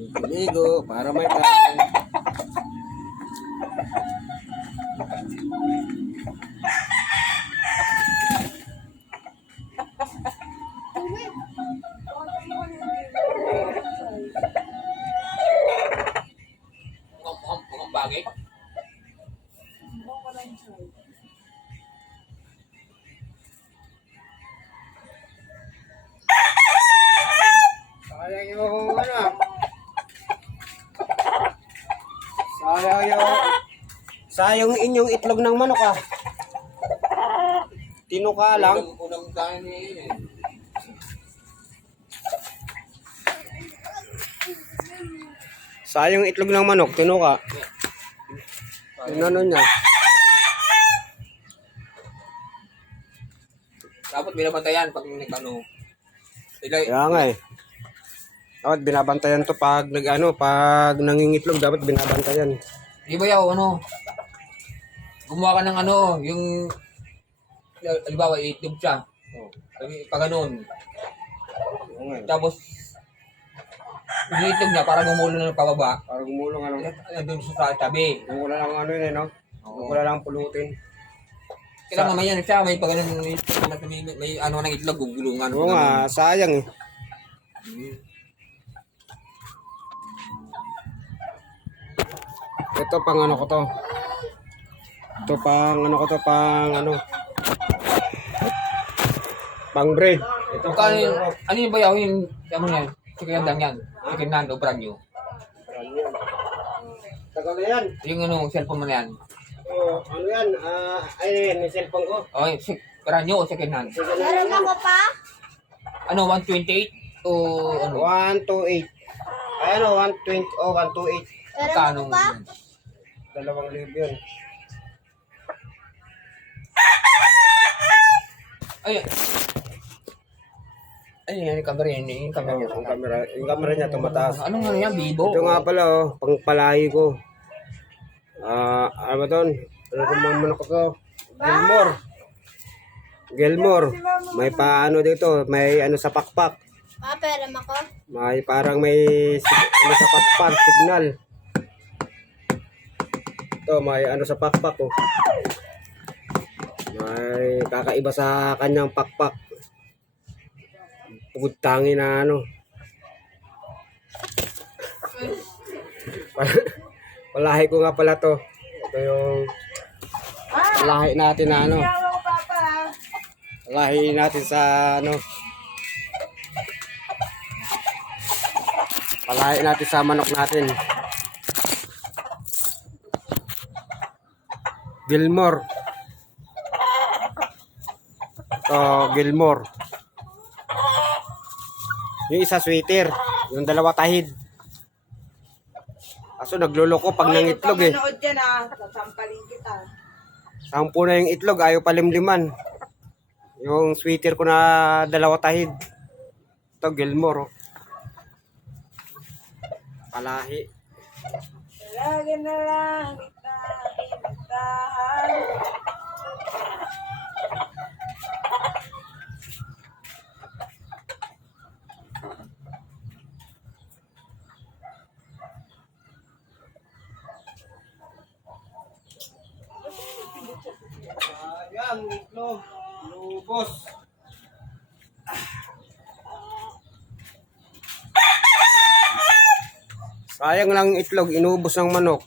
Ligo para may kain. Mukhang bagay. Sayang yung ano. Sayang inyong itlog ng manok ah. Tinuka lang. Unang kain niya yun eh. Sayang itlog ng manok, tinuka. Yung ano niya. Dapat binabantayan pag nag-ano. Kaya nga eh. Dapat binabantayan to pag pag nangingitlog, dapat binabantayan. Di ba yaw, gumawa ka ng yung, halimbawa, itlog siya. Pag ganun. Tapos, yung itlog niya, parang gumulo na pababa. Para gumulong Doon sa tabi. Yung wala lang yun eh, no? Yung wala lang pulutin. Kailangan naman yan siya, may pag ganun, may ng itlog, gugulungan. Oo nga, sayang eh. Ito pang ano ko to. Ito pang ano ko to, pang bread. Ito pang Ano yung bayaw yung yan? Chicken lang yan. Chicken nan o brand new. Tagal na yan. Yung cellphone mo na yan. Oh, ano yan? Ayun, yung cellphone ko. Oh, brand new o second hand? Meron ako pa? 128 o ano? 128. Ay, 120 o 128. Magkano? 2,000 yun. Ay, yung camera yan. Yung camera niya. Yung camera niya tumataas. Anong ano yan? Vivo? Ito nga pala pangpalahi ko. Ano ba doon? Ano kung mamano ko to? Gilmore. May paano dito, may sa pakpak. Pera mo ko? May parang may sa pakpak, signal. Ito, may sa pakpak oh. May kakaiba sa kanyang pakpak. Pugutangin na Palahi ko nga pala to. Ito yung palahi natin na Palahi natin sa Palahi natin sa manok natin. Gilmore. Ito, Gilmore. Yung isa sweater. Yung dalawa tahid. Kaso nagluloko pag nangitlog eh. Pag dyan sasampalin kita. 10 na yung itlog, ayaw palimliman. Yung sweater ko na dalawa tahid. Ito, Gilmore. Oh. Palahi. Lagi na lang kita initahan. Ayan, itlog. Lubos. Sayang lang itlog, inubos ng manok.